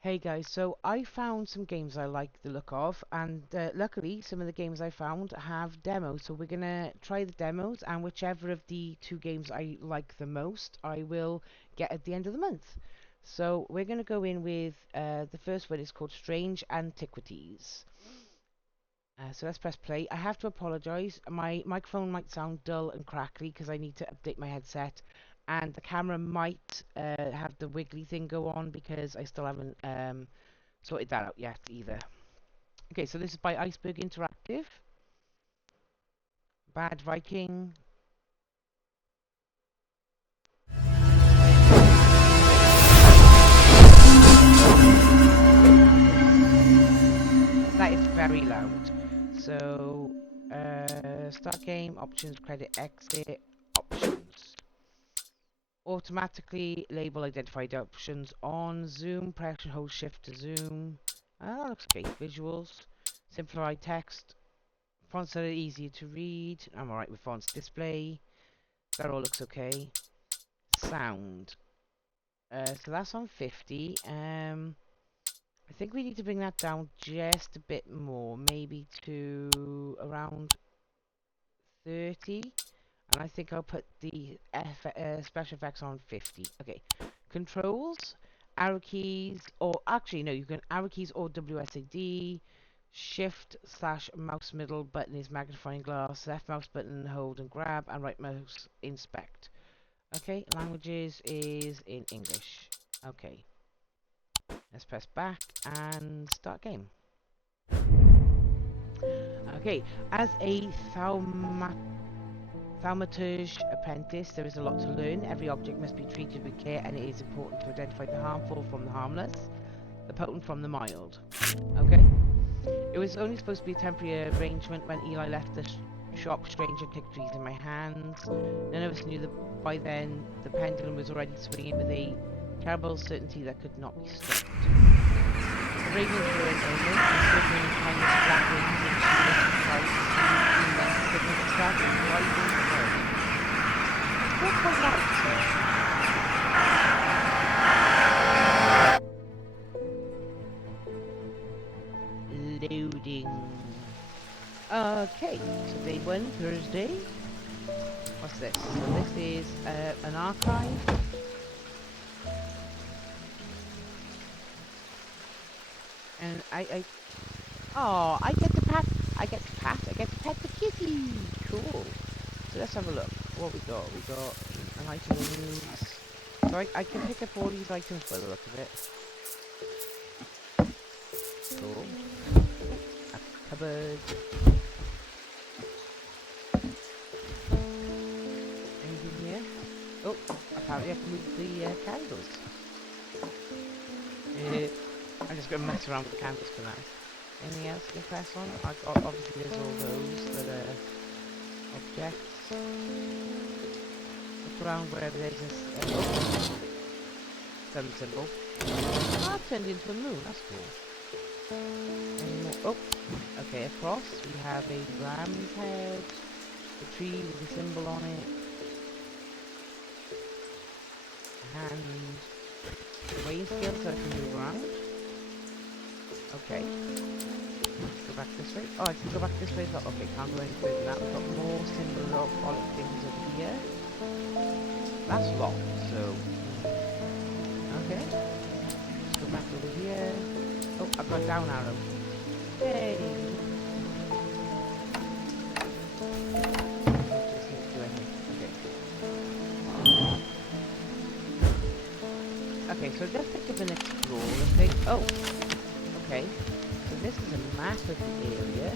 Hey guys, so I found some games I like the look of, and luckily some of the games I found have demos. So we're gonna try the demos, and whichever of the two games I like the most, I will get at the end of the month. So we're gonna go in with the first one is called Strange Antiquities. So let's press play. I have to apologize. My microphone might sound dull and crackly because I need to update my headset, and the camera might have the wiggly thing go on because I still haven't sorted that out yet either. Okay, so this is by Iceberg Interactive. Bad Viking. That is very loud. So, start game, options, credit, exit, options. Automatically label identified options on. Zoom, press and hold shift to zoom. That looks okay. Visuals, simplify text. Fonts that are easier to read. I'm alright with fonts. Display. That all looks okay. Sound. So that's on 50. I think we need to bring that down just a bit more, maybe to around 30. And I think I'll put the special effects on 50. Okay. Controls, arrow keys, or actually no, you can arrow keys or WSAD. Shift slash mouse middle button is magnifying glass. Left mouse button hold and grab, and right mouse inspect. Okay, languages is in English. Okay. Let's press back and start game. Okay, as a thaumaturge apprentice, there is a lot to learn. Every object must be treated with care, and it is important to identify the harmful from the harmless, the potent from the mild. Okay? It was only supposed to be a temporary arrangement when Eli left the shop. Strange antiquities in my hands. None of us knew that by then the pendulum was already swinging with a terrible certainty that could not be stopped. The ravens were an omen, and quivering tiny black wings and shoeless stripes, and then signaled the start of rising bird. What was that? Loading. Okay, so day 1, Thursday. What's this? So this is an archive. And I get to pet the kitty. Cool. So let's have a look. What we got? We got an item moves. So I can pick up all these items by the look of it. Cool. A cupboard. Anything here? Oh, apparently I can move the candles. I'm just going to mess around with the candles for now. Anything else you can press on? Obviously there's all those that are objects. Look around wherever there's this sun symbol. Ah, it turned into a moon, that's cool. Any more? Oh, okay, across we have a ram's head, a tree with a symbol on it, and a weighing scale so I can move around. Okay. Let's go back this way. Oh, I can go back this way as well. Okay, can't go any further than that. We've got more symbolic things over here. That's locked, so... Okay. Let's go back over here. Oh, I've got a down arrow. Yay! Just need to do anything. Okay. Okay, so let's take up and explore the thing. Oh! Okay. So this is a map of the area.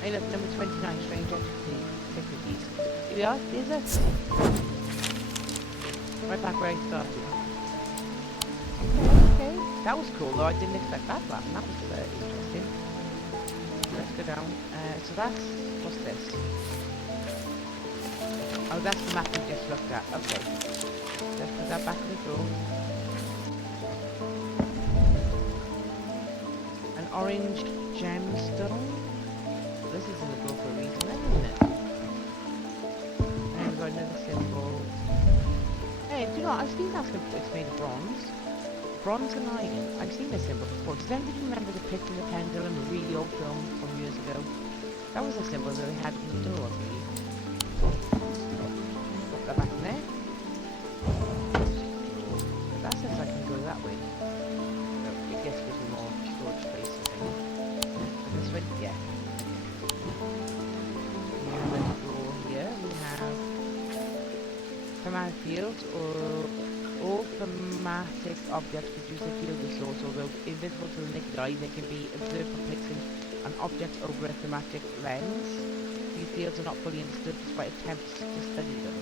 Hey look, number 29, Strange Antiquities. Here we are, there's us. Right back where I started. Okay. That was cool though, I didn't expect that to happen. That was interesting. Let's go down. So that's, what's this? Oh, that's the map we just looked at. Okay. Let's put that back in the drawer. An orange gemstone. This is in the drawer for a reason, isn't it? another symbol. Hey, do you know what? I've seen that symbol. It's made of bronze. Bronze and iron. I've seen this symbol before. Does anybody remember the Pit and the Pendulum, a really old film from years ago? That was a symbol that they had in the door, I believe. Put that back in there. That says I can go that way. No, it gets gives me more storage space, I think. This way? Yeah. And then door here we have command fields, or all thematic objects produce a field of sorts, although invisible to the naked eye, they can be observed from placing an object over a thematic lens. These fields are not fully understood despite attempts to study them.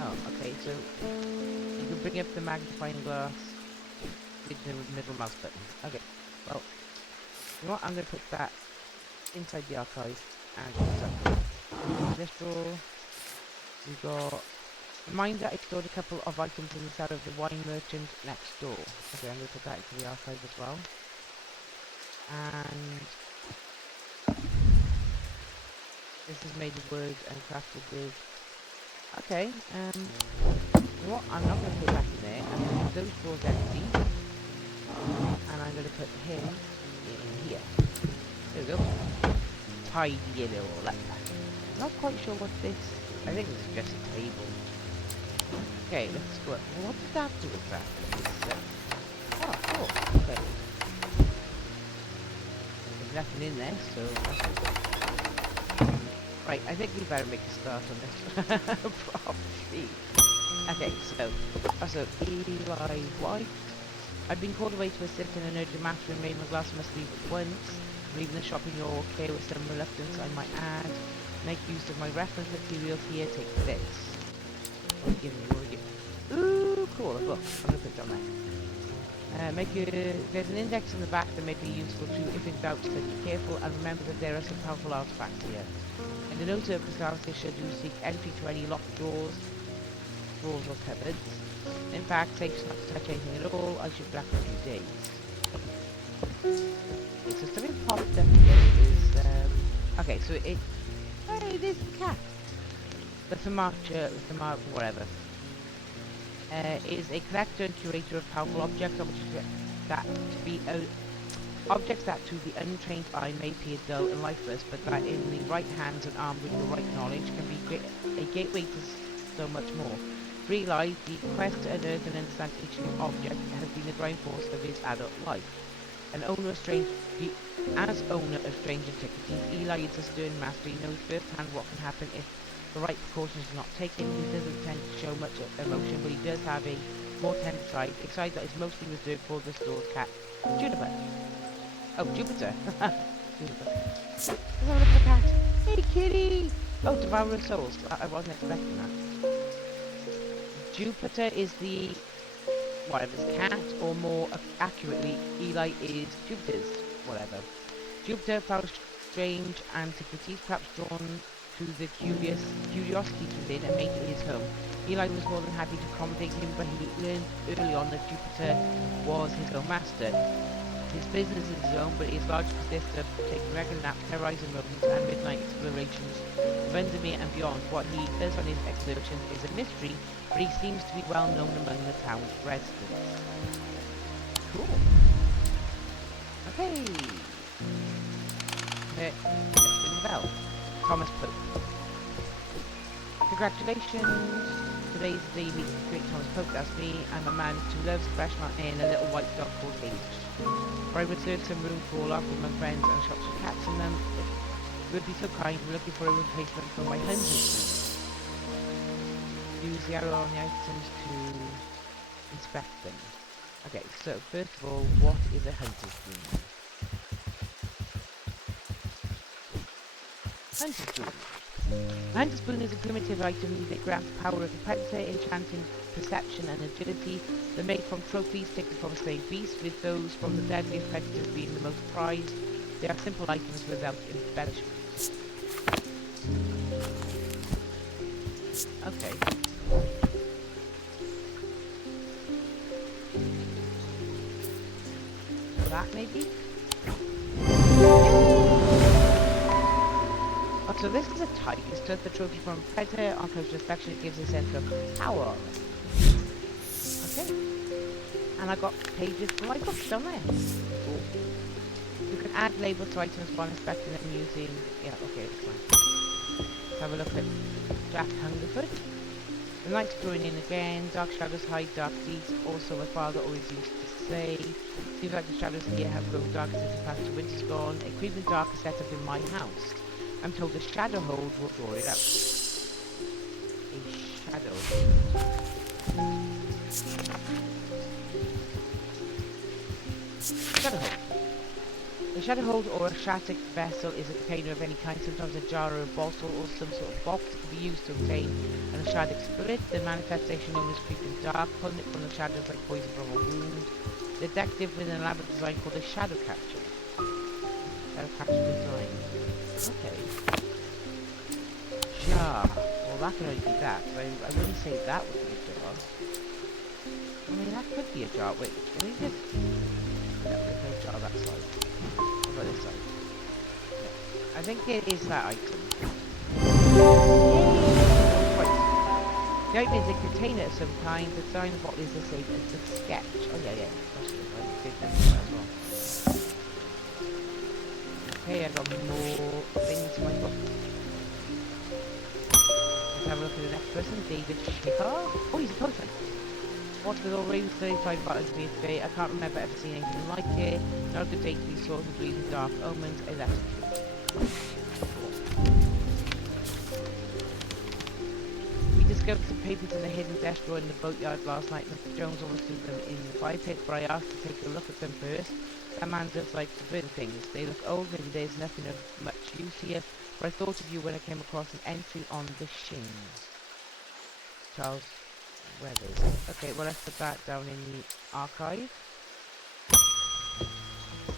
Oh, okay, so you can bring up the magnifying glass with the middle mouse button. Okay, well, you know what, I'm going to put that inside the archive and close up. This drawer, we got reminder I stored a couple of items in the cellar of the wine merchant next door. Okay, I'm going to put that into the archive as well. And this is made of wood and crafted with. Okay, you know what? I'm not going to put that in there. I'm going to leave those drawers empty. And I'm going to put him in here. There we go. Tidy it all up. Not quite sure what this. I think it's just a table. Okay, let's go. What does that do exactly? Oh, cool. Okay. There's nothing in there, so. Right, I think we better make a start on this. Probably. Okay, so. Also, Eli White. I've been called away to assist in an urgent matter and made my glass must leave at once. Leaving the shop in your care with some reluctance, I might add. Make use of my reference materials here. Take this. What are you giving me? Ooh, cool, a book. I'm going to put it on there. There's an index in the back that may be useful too. If in doubt, so be careful and remember that there are some powerful artifacts here. In the no circumstances, should you seek entry to any locked drawers or cupboards. In fact, safe not to touch anything at all. I should be back in a few days. Okay, so something popped up here is, okay, so it, hey, there's the cat. The Thermarcher, whatever, is a collector and curator of powerful objects, objects that to the untrained eye may appear dull and lifeless, but that in the right hands and armed with the right knowledge can be a gateway to so much more. Realize the quest to unearth and understand each new object has been the driving force of his adult life. As owner of strange antiquities, Eli is a stern master. He knows firsthand what can happen if the right precautions are not taken. He doesn't tend to show much emotion, but he does have a more tender side, a side that is mostly reserved for the store's cat, Juniper. Oh, Jupiter. Juniper. Let's have a look at the cat. Hey, kitty! Oh, Devourer of Souls. I wasn't expecting that. Jupiter is the whatever's cat, or more accurately, Eli is Jupiter's whatever. Jupiter found strange antiquities, perhaps drawn to the curiosities within, and made it his home. Eli was more than happy to accommodate him, but he learned early on that Jupiter was his own master. His business is his own, but it is largely consists of taking regular naps, terrorizing rodents, and midnight explorations of Vandermeer and beyond. What he does on his excursions is a mystery, but he seems to be well known among the town's residents. Cool. Okay. Ring the bell. Thomas Pope. Congratulations. Today's the day you meet great Thomas Pope. That's me. I'm a man who loves fresh mountain and a little white dog called H. I reserved some room for all with my friends and shops with cats in them. If you would be so kind, we're looking for a replacement for my hunter's room. Use the arrow on the items to inspect them. Okay, so first of all, what is a hunter's room? Hunter's spoon. A hunter's spoon is a primitive item that grants power of the predator, enchanting perception and agility. They're made from trophies taken from slain beasts, with those from the deadliest predators being the most prized. They are simple items without embellishments. Okay. So that maybe? So this is a type. It's just the trophy from Predator. On close inspection, it gives a sense of power. Okay. And I got pages for my books down there. Cool. You can add labels to items while inspecting them using... Yeah, okay, it's fine. Let's have a look at Jack Hungerford. The night's growing in again. Dark shadows hide dark deeds. Also, my father always used to say. Seems like the shadows here have grown darker since the past winter's gone. A creeping dark is set up in my house. I'm told the shadow hold will draw it out. A shadow hold. Shadow hold. A shadow hold or a shatic vessel is a container of any kind, sometimes a jar or a bottle or some sort of box. It can be used to obtain an shadow spirit. The manifestation known as creeping dark, pulling it from the shadows like poison from a wound. The detective with an elaborate design called a shadow catcher. Shadow catcher design. Okay. Jar. Well, that can only be that. I wouldn't say that would be a jar. I mean, that could be a jar. Wait, let me just... No, there's no jar that side. What about this side? No. I think it is that item. Right. The item is a container of some kind. The design of what is the same as the sketch. Oh yeah, yeah. That's good. I did that as well. Okay, I got more things in my book. Let's have a look at the next person, David Schicker. Oh, he's a postman. What with all Ravens 35 buttons being today, I can't remember ever seeing anything like it. Not a good day to be sort of reading dark omens, a letter to. We discovered some papers in the hidden desk drawer in the boatyard last night. Mr. Jones almost threw them in the fire pit, but I asked to take a look at them first. That man does like to burn things. They look old, maybe there's nothing of much use here, but I thought of you when I came across an entry on the shins. Charles Weathers. Okay, well let's put that down in the archive.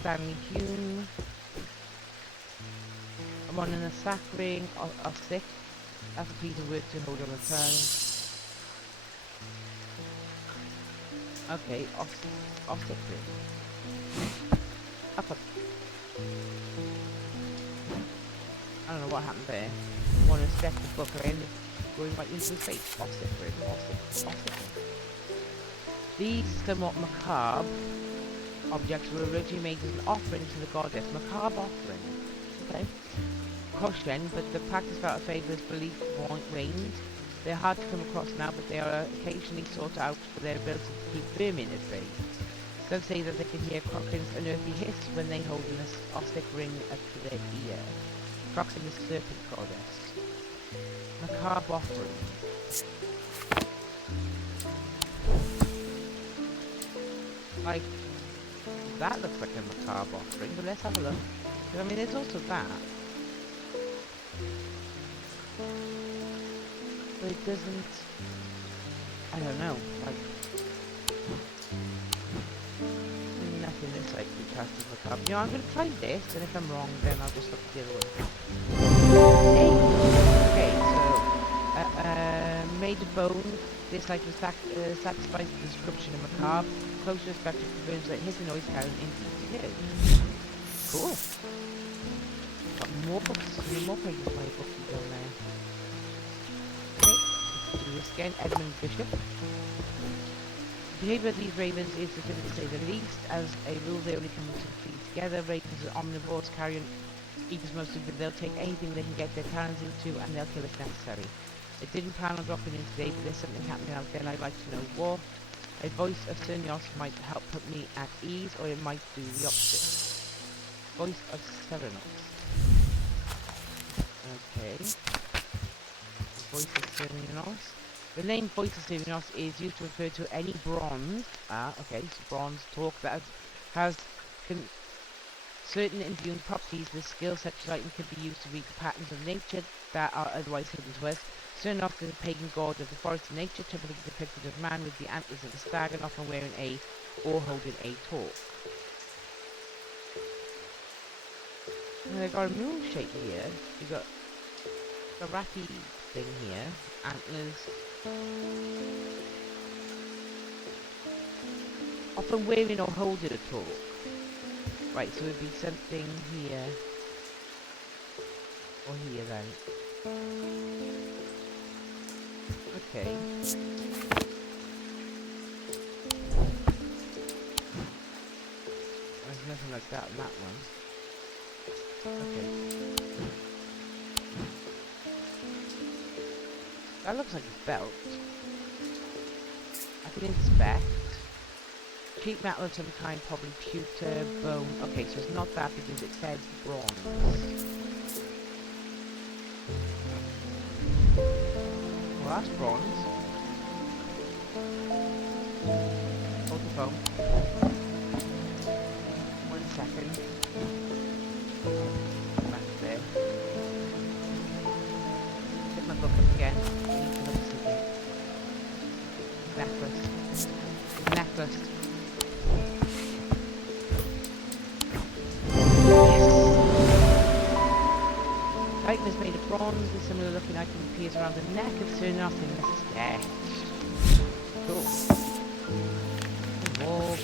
Stanley Hume. I'm on an sack ring of 6. That's a piece of work to hold on the tongue. Okay, off stick ring. Up. I don't know what happened there. I want to inspect the book. I ended up going right into the face. Off stick ring. Off stick ring. These somewhat macabre objects were originally made as an offering to the goddess. Macabre offering. Okay. Caution, but the practice without a favour is belief waned. They're hard to come across now, but they are occasionally sought out for their ability to keep vermin at bay. Some say that they can hear Crocken's unearthly hiss when they hold an ostick ring up to their ear. Crocken is serpent goddess. Macabre offering. Like, that looks like a macabre offering, but let's have a look. I mean, there's also that. But it doesn't... I don't know, like... Nothing this side could be cast as macabre. You know, I'm going to try this, and if I'm wrong, then I'll just look at the other one. Hey! Okay, so... made of bone. This item satisfies the description of macabre. Closer inspection confirms that his noise carries indeed is. Cool. Got more books, more pages of my book down there. Okay, let's do this again. Edmund Bishop. The behaviour of these ravens is difficult to say the least. As a rule, they only come to feed together. Ravens are omnivores, carrion eaters mostly, but they'll take anything they can get their talons into, and they'll kill if necessary. I didn't plan on dropping in today, but there's something happening out there, and I'd like to know what. A voice of Cernios might help put me at ease, or it might do the opposite. Voice of Cernios. Okay. Voice of Cernios. The name Voice of Cernios is used to refer to any bronze. Okay, so bronze talk that has certain imbued properties. The skill such as item can be used to read the patterns of nature that are otherwise hidden to us. Cernios is a pagan god of the forest and nature, typically depicted as man with the antlers of a stag and often wearing a or holding a torch. Now they've got a moon shape here. You've got a ratty thing here. Antlers. Often wearing or holding a torch. Right, so it'd be something here. Or here then. Okay. There's nothing like that in that one. Okay. That looks like a belt. I can inspect. Cheap metal of some kind, probably pewter, bone. Okay, so it's not that because it says bronze. Well, that's bronze. Hold the phone. 1 second. Back there. Pick my book up again. Need to look at something. Necklace. Necklace. Titan is made of bronze. A similar looking item appears around the neck of Sir Nothing. This is death. Cool. More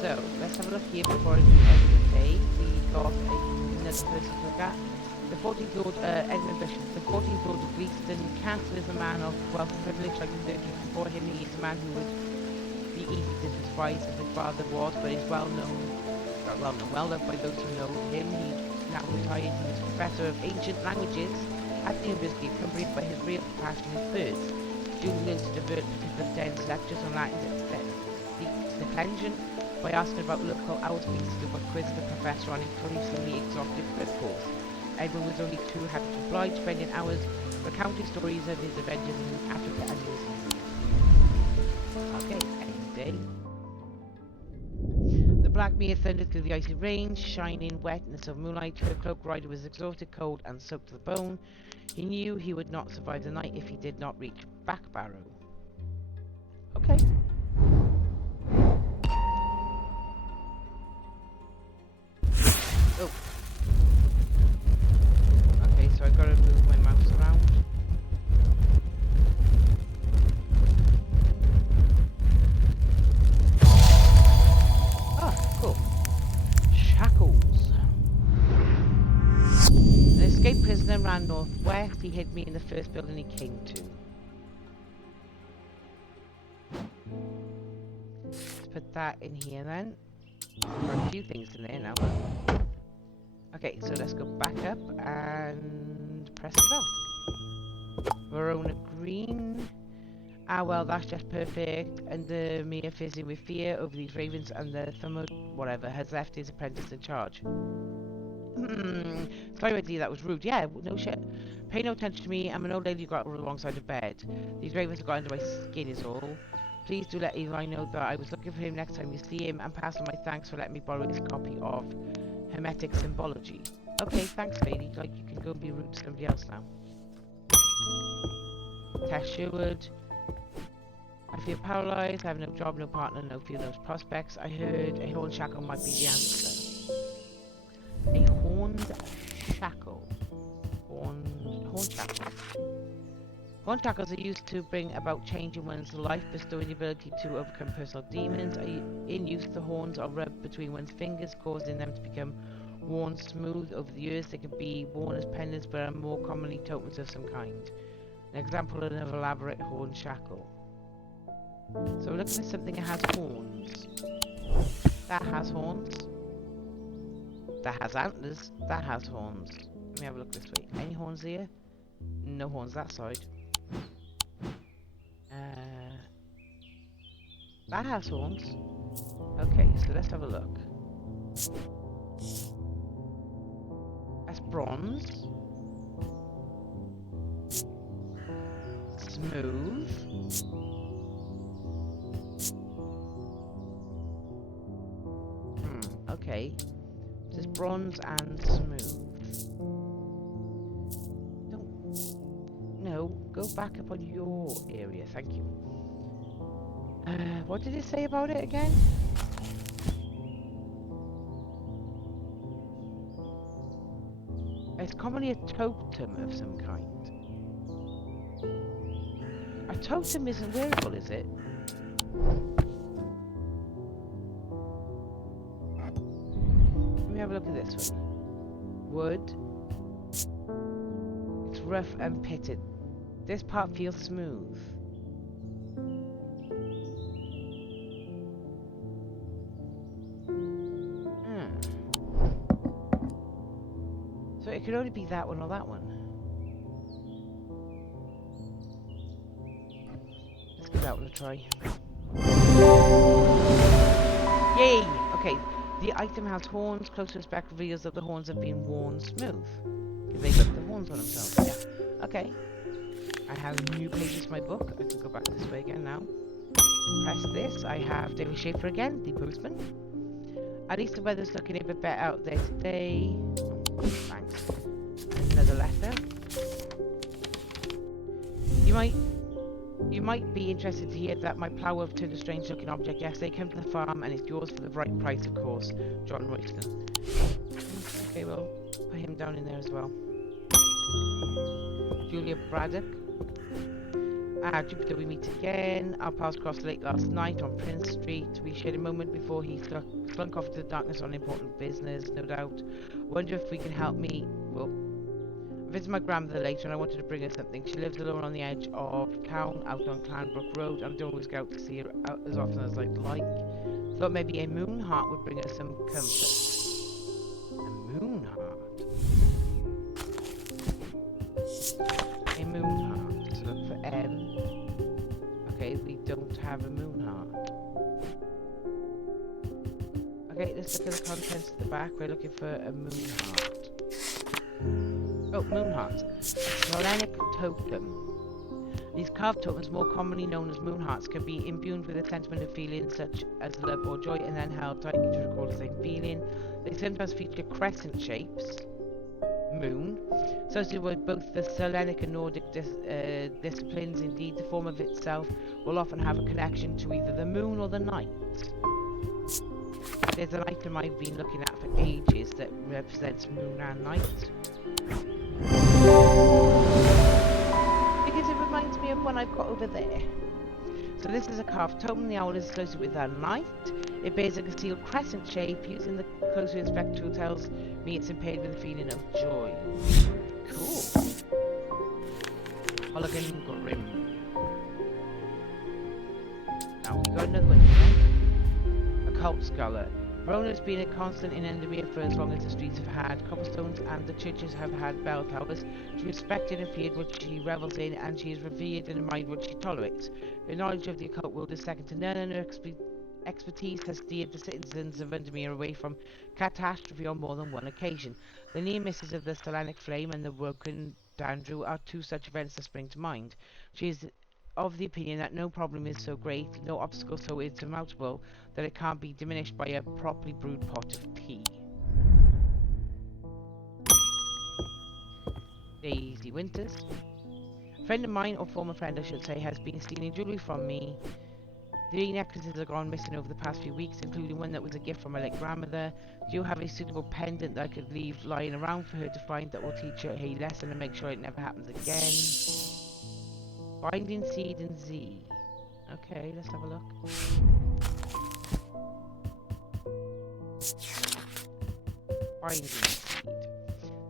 so, let's have a look here before I do end of the day. We got another person to look at. The 14th Lord, Edmund Bishop, the 14th Lord of Gleeston. Castle is a man of wealth and privilege like the 13th before him. He is a man who would be easy to despise as his father was, but is well loved by those who know him. He now retired. He is a professor of ancient languages at the University of Cumbria, but his real passion is birds. Students learn to divert particular dense lectures on Latin declension by asking about local owl species to what quiz the professor on increasingly exotic bird calls. Edward was only too happy to oblige, spending hours recounting stories of his adventures in Africa and New Zealand. Okay, end day. The black mare thundered through the icy range, shining wet in the silver moonlight. Her cloaked rider was exhausted, cold, and soaked to the bone. He knew he would not survive the night if he did not reach Backbarrow. Okay. Oh. Okay, so I've got to move my mouse around. Ah, cool. Shackles. An escaped prisoner ran northwest. He hid me in the first building he came to. Let's put that in here then. There are a few things in there now. Okay, so let's go back up and press the bell. Verona Green. Ah, well, that's just perfect. And the Mia fizzing with fear over these ravens, and the Thumber, whatever, has left his apprentice in charge. Sorry, idea, that was rude. Yeah, no shit. Pay no attention to me. I'm an old lady who got on the wrong side of bed. These ravens have got under my skin is all. Please do let Eli know that I was looking for him next time you see him, and pass on my thanks for letting me borrow his copy of Hermetic Symbology. Okay, thanks, lady. Like, you can go and be rude to somebody else now. Tess Sherwood. I feel paralyzed. I have no job, no partner, no field, no prospects. I heard a horn shackle might be the answer. A horned shackle. Horn shackle. Horn shackles are used to bring about change in one's life, bestowing the ability to overcome personal demons. In use, the horns are rubbed between one's fingers, causing them to become worn smooth over the years. They can be worn as pendants, but are more commonly tokens of some kind. An example of an elaborate horn shackle. So we're looking at something that has horns. That has horns. That has antlers. That has horns. Let me have a look this way. Any horns here? No horns that side. That has horns. Okay, so let's have a look. That's bronze. Smooth. Okay. This is bronze and smooth. No, go back up on your area, thank you. What did it say about it again? It's commonly a totem of some kind. A totem isn't wearable, is it? Let me have a look at this one. wood. It's rough and pitted. This part feels smooth. So it could only be that one or that one. Let's give that one a try. Yay! Okay, the item has horns. Closer inspect reveals that the horns have been worn smooth. They got the horns on themselves. Yeah. Okay. I have new pages in my book. I can go back this way again now. Press this. I have David Schaefer again, the postman. At least the weather's looking a bit better out there today. Oh, thanks. Another letter. You might be interested to hear that my plough turned a strange looking object yesterday. Come to the farm and it's yours for the right price, of course. John Royston. Okay, well, put him down in there as well. Julia Braddock. Jupiter, we meet again. Our paths crossed late last night on Prince Street. We shared a moment before he slunk off into the darkness on important business, no doubt. Wonder if we can help me. Well, I visited my grandmother later and I wanted to bring her something. She lives alone on the edge of town, out on Clanbrook Road, and I don't always go out to see her as often as I'd like. Thought maybe a moon heart would bring her some comfort. A moon heart? A moon heart. So look for M. Okay, we don't have a moon heart. Okay, let's look at the contents at the back. We're looking for a moon heart. Oh, moon hearts. Solenic totem. These carved tokens, more commonly known as moon hearts, can be imbued with a sentiment of feelings such as love or joy and then held tightly to recall the same feeling. They sometimes feature crescent shapes, moon, associated with both the Solenic and Nordic disciplines. Indeed, the form of itself will often have a connection to either the moon or the night. There's an item I've been looking at for ages that represents moon and night. Because it reminds me of one I've got over there. So this is a carved totem. The owl is associated with the night. It bears a concealed crescent shape. Using the closer inspect tool tells me it's impaired with a feeling of joy. Cool. Hologan Grim. Now we got another one here. Occult Scholar. Verona has been a constant in Endermere for as long as the streets have had cobblestones and the churches have had bell towers. She respected and feared what she revels in, and she is revered and admired what she tolerates. Her knowledge of the occult world is second to none, and her expertise has steered the citizens of Endermere away from catastrophe on more than one occasion. The near misses of the Solanic Flame and the Woken Dandrew are two such events that spring to mind. She is of the opinion that no problem is so great, no obstacle so insurmountable, that it can't be diminished by a properly brewed pot of tea. Daisy Winters. A friend of mine, or former friend I should say, has been stealing jewellery from me. 3 necklaces have gone missing over the past few weeks, including one that was a gift from my late grandmother. Do you have a suitable pendant that I could leave lying around for her to find that will teach her a lesson and make sure it never happens again? Binding Seed and Z. Okay, let's have a look. Binding Seed.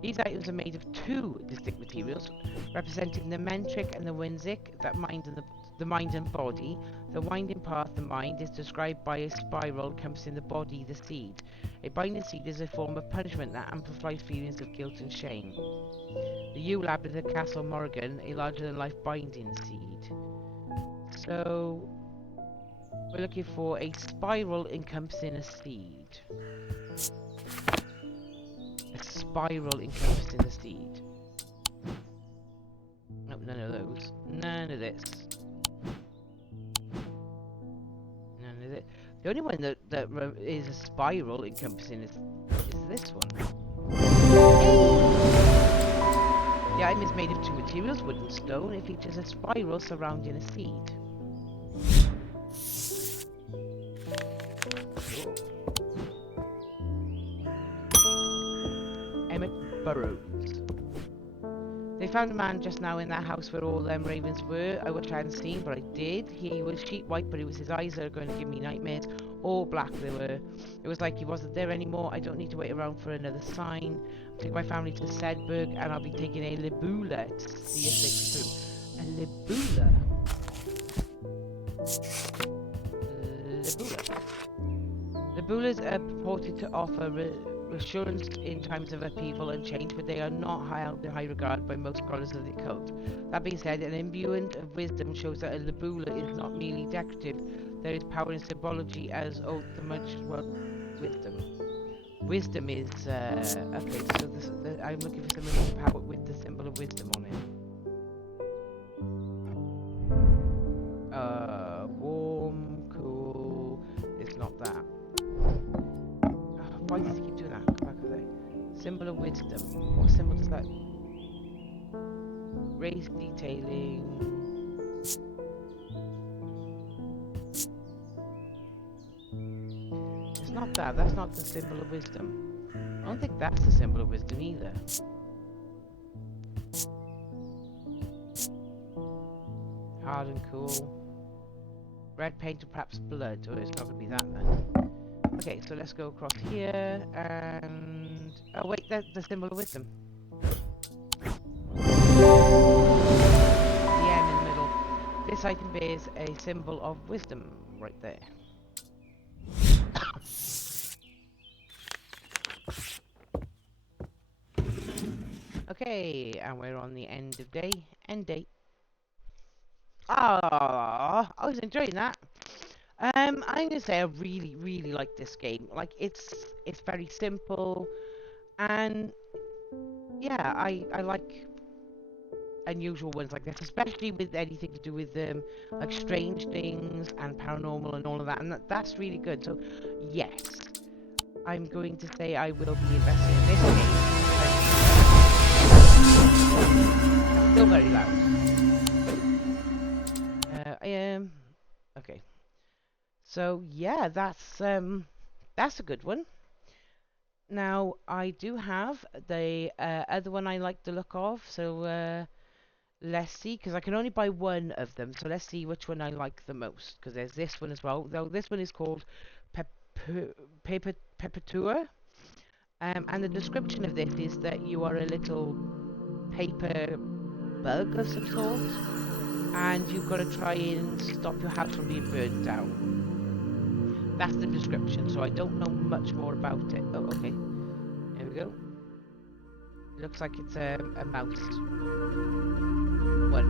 These items are made of 2 distinct materials, representing the Mentric and the Winzik, that mind and the mind and body. The winding path, the mind, is described by a spiral encompassing the body, the seed. A binding seed is a form of punishment that amplifies feelings of guilt and shame. The U-Lab is a Castle Morrigan, a larger-than-life binding seed. So, we're looking for a spiral encompassing a seed. A spiral encompassing a seed. Nope, none of those. None of this. None of it. The only one that is a spiral encompassing is this one. The item is made of 2 materials, wood and stone. It features a spiral surrounding a seed. Emmett Burrows. They found a man just now in that house where all them ravens were. I wish I hadn't seen, but I did. He was sheet white, but it was his eyes that are going to give me nightmares. All black they were. It was like he wasn't there anymore. I don't need to wait around for another sign. I'll take my family to Sedberg, and I'll be taking a Libula to see if they can through. A Libula? Libula. Libulas are purported to offer reassurance in times of upheaval and change, but they are not held in high regard by most scholars of the occult. That being said, an imbuement of wisdom shows that a Libula is not merely decorative. There is power in symbology as old the much wisdom. Wisdom is okay. So I'm looking for something with power with the symbol of wisdom on it. Warm, cool. It's not that. Why does it keep doing that? Come back there. Symbol of wisdom. What symbol does that? Race detailing. It's not that. That's not the symbol of wisdom. I don't think that's the symbol of wisdom either. Hard and cool. Red paint or perhaps blood. Oh, it's not going to be that then. Okay, so let's go across here and... Oh wait, that's the symbol of wisdom. The M in the middle. This item bears a symbol of wisdom right there. Okay, and we're on the end of day. End date. Ah, I was enjoying that. I'm gonna say I really like this game. Like it's very simple, and yeah, I like unusual ones like this, especially with anything to do with like strange things and paranormal and all of that, and that's really good. So yes, I'm going to say I will be investing in this game. It's still very loud. Okay. So yeah, that's a good one. Now I do have the other one I like the look of. So let's see, because I can only buy one of them. So let's see which one I like the most. Because there's this one as well. Though this one is called Perpetua. And the description of this is that you are a little paper bug of some sort, and you've got to try and stop your house from being burned down. That's the description, so I don't know much more about it. Oh, okay. There we go. Looks like it's a mouse one.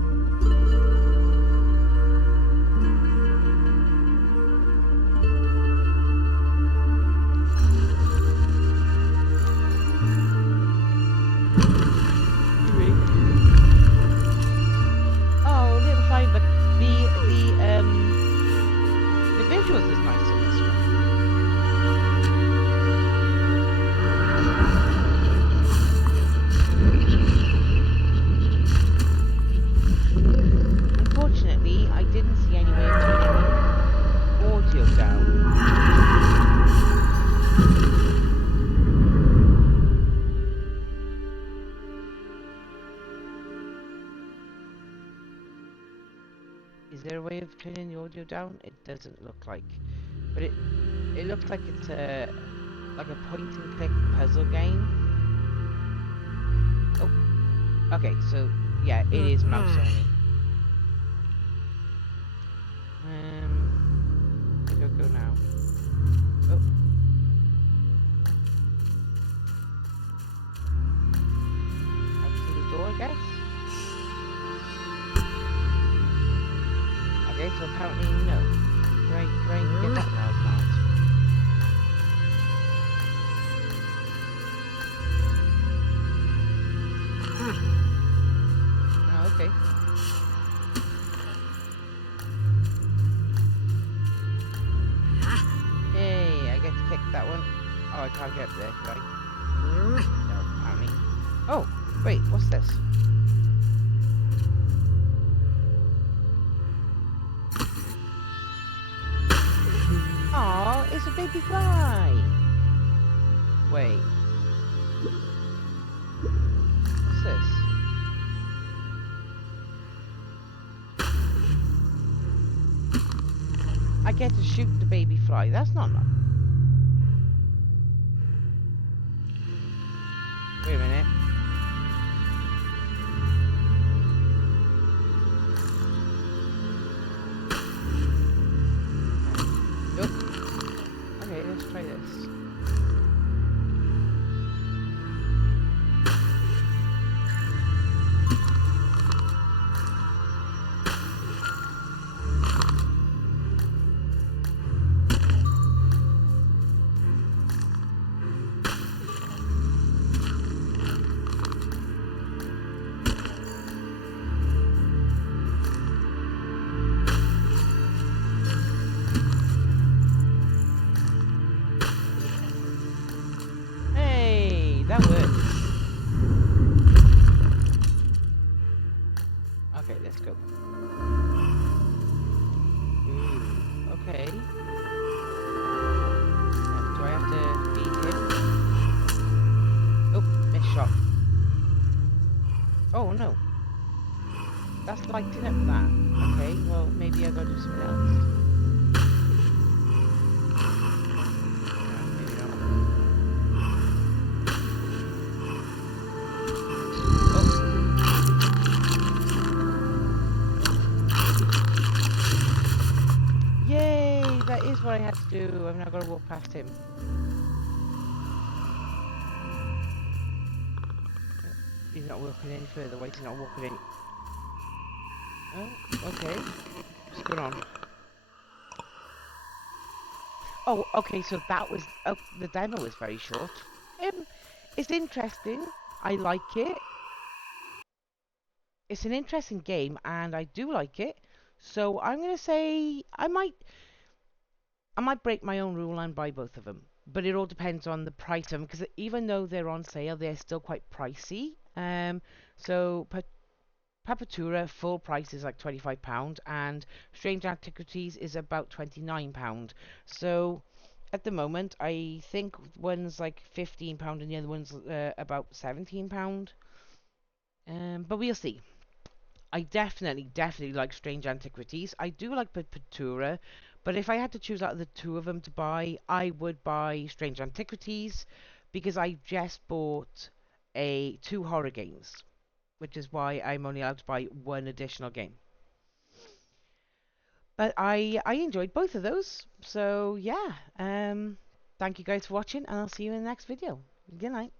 Oh, little fine, but the visuals is nice in this one. Unfortunately, I didn't see any way of turning the audio down. Is there a way of turning the audio down? It doesn't look like, but it looks like it's like a point and click puzzle game. Oh, okay, so yeah, it is mouse only. Go now. Oh. Out through the door, I guess. Okay, so apparently no. Can I get that now? Oh, okay. Hey, I get to kick that one. Oh, I can't get there, can I? No, apparently. Oh, wait, what's this? Aw, it's a baby fly. Wait. What's this? get to shoot the baby fly. That's not nice. Wait a minute. Nope. Okay, let's try this. Hey, that worked. Okay, let's go. Ooh, okay. Do I have to feed him? Oh, missed shot. Oh no. That's lighting up that. Okay, well maybe I gotta do something else. No, maybe not. Oh. Yay! That is what I had to do. I've now got to walk past him. He's not walking any further. Wait, he's not walking any. Oh, okay. What's going on? Oh, okay, so that was... Oh, the demo was very short. It's interesting. I like it. It's an interesting game, and I do like it. So I'm going to say I might break my own rule and buy both of them. But it all depends on the price of them, because even though they're on sale, they're still quite pricey. So Papatura full price is like £25 and Strange Antiquities is about £29. So at the moment I think one's like £15 and the other one's about £17. But we'll see. I definitely like Strange Antiquities. I do like Papatura, but if I had to choose out of the two of them to buy, I would buy Strange Antiquities because I just bought two horror games, which is why I'm only allowed to buy one additional game. But I enjoyed both of those. So yeah, thank you guys for watching, and I'll see you in the next video. Good night.